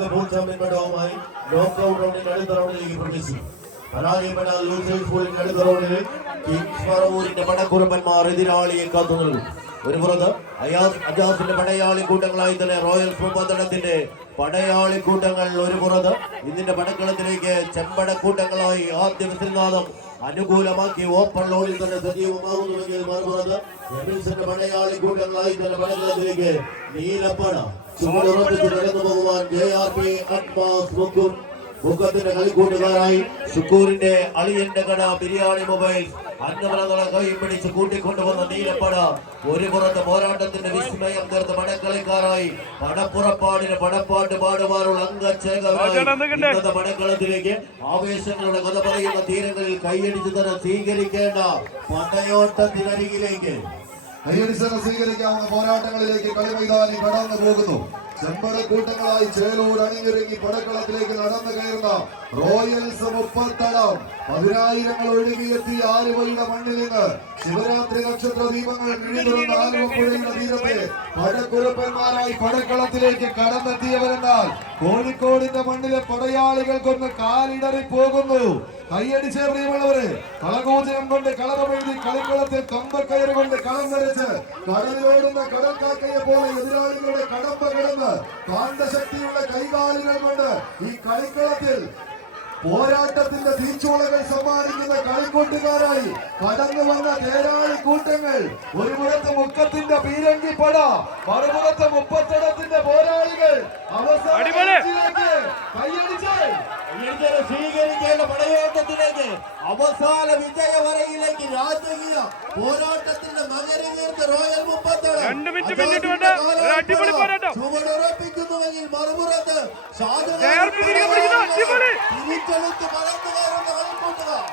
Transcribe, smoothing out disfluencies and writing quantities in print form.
ലോക full champion പട്ടവുമായി knockout റൗണ്ടിന്റെ അടുത്ത റൗണ്ടിലേക്ക് പ്രവേശിച്ചു. പരാജയപ്പെട്ട ലൂസേഴ്സ് സ്കൂളിന്റെ അടുത്ത റൗണ്ടിൽ കിങ്സ് പറവൂരിന്റെ പടക്കുറമ്പന്മാർ എതിരാളിയെ കാത്തു നിൽക്കും. ഒരു പുറത്ത് അജാസിന്റെ പടയാളി കൂട്ടങ്ങളായി തന്നെ റോയൽസ് മുപ്പത്തടത്തിന്റെ പടയാളി കൂട്ടങ്ങൾ ഒരു പുറത്ത് ഇതിന്റെ പടക്കളത്തിലേക്ക് ചെമ്പടക്കൂട്ടങ്ങളായി ആദ്യ വിസിൽനാദം അനുകൂലമാക്കി ഓപ്പൺ ലോഡിൽ തന്നെ സജീവമാകുന്നുവെങ്കിൽ മറുപുറത്ത് എമിൽസിന്റെ പടയാളി കൂട്ടങ്ങളായി തന്നെ പടക്കളത്തിലേക്ക് നീലപ്പട ചുവടുറപ്പിച്ച് നടന്നു പോകുവാൻ JRP അഡ്വാൻസ് മുഖത്തിന്റെ കളിക്കൂട്ടുകാരായി ഷുക്കൂറിന്റെ അളിയന്റെ കട ബിരിയാണി മൊബൈൽസ് അന്നവളങ്ങളെ കൈയും പിടിച്ച് കൂട്ടിക്കൊണ്ടുവന്ന നീലപ്പട ഒരു പുറത്ത് പോരാട്ടത്തിന്റെ വിസ്മയം തീർത്ത പടക്കളിക്കാരായി പടപ്പുറപ്പാടിന് പടപ്പാട്ട് പാടുവാനുള്ള അംഗശേഖരമായി ഇന്നത്തെ പടക്കളത്തിലേക്ക് ആവേശങ്ങളുടെ കഥ പറയുന്ന തീരങ്ങളിൽ കൈയടിച്ച് തന്നെ സ്വീകരിക്കേണ്ട പടയോട്ടത്തിനരികിലേക്ക് സ്വീകരിക്കാവുന്ന പോരാട്ടങ്ങളിലേക്ക് കളിമൈതാനി കടന്നു പോകുന്നു. ചെമ്പടക്കൂട്ടങ്ങളായി ചേലോട് അണിഞ്ഞൊരുങ്ങി പടക്കളത്തിലേക്ക് നടന്നു കയറുന്ന റോയൽസ് മുപ്പത്തടം 10,000 ഒഴുകിയെത്തി ആലുവയുടെ മണ്ണിൽ നിന്ന് ശിവരാത്രി നക്ഷത്ര ദീപങ്ങൾ മിഴിതുറന്ന ആലുവപ്പുഴയുടെ തീരത്തെ പടക്കുറപ്പന്മാരായി പടക്കളത്തിലേക്ക് കടന്നെത്തിയവരെന്നാൽ കോഴിക്കോടിന്റെ മണ്ണിലെ പടയാളികൾക്കൊന്ന് കാലിടറി പോകുന്നു. കൈയടിച്ച പ്രിയമുള്ളവരെ, കളകൂചനം കൊണ്ട് കളറമെഴുതി കളിക്കളത്തിൽ കമ്പക്കയറ് കൊണ്ട് കളം വരച്ച് കടലിലോടുന്ന കടൽക്കാക്കയെ പോലെ എതിരാളികളുടെ കടമ്പ കിടന്ന് കാന്തശക്തിയുള്ള കൈകാലുകൾ കൊണ്ട് ഈ കളിക്കളത്തിൽ പോരാട്ടത്തിന്റെ തീച്ചൂളകൾ സമ്മാനിക്കുന്ന കളിക്കൂട്ടുകാരായി കടന്നു വന്ന തേരാളി കൂട്ടങ്ങൾ. ഒരു പുറത്ത് മുക്കത്തിന്റെ പീരങ്കിപ്പട, മറുപുറത്ത് മുപ്പത്തടത്തിന്റെ പോരാളികൾ. സ്വീകരിക്കേണ്ട പടയോട്ടത്തിലേക്ക് അവസാന വിജയവരയിലേക്ക് രാജകീയ പോരാട്ടത്തിന്റെ നഗരതീർത്ത് റോയൽ മുപ്പത്തടം ചുവടുറപ്പിക്കുന്നുവെങ്കിൽ മറുപുറത്ത് തിരിച്ചെടുത്ത് മറന്നു കയറുന്ന കളിക്കൂട്ടുകാർ.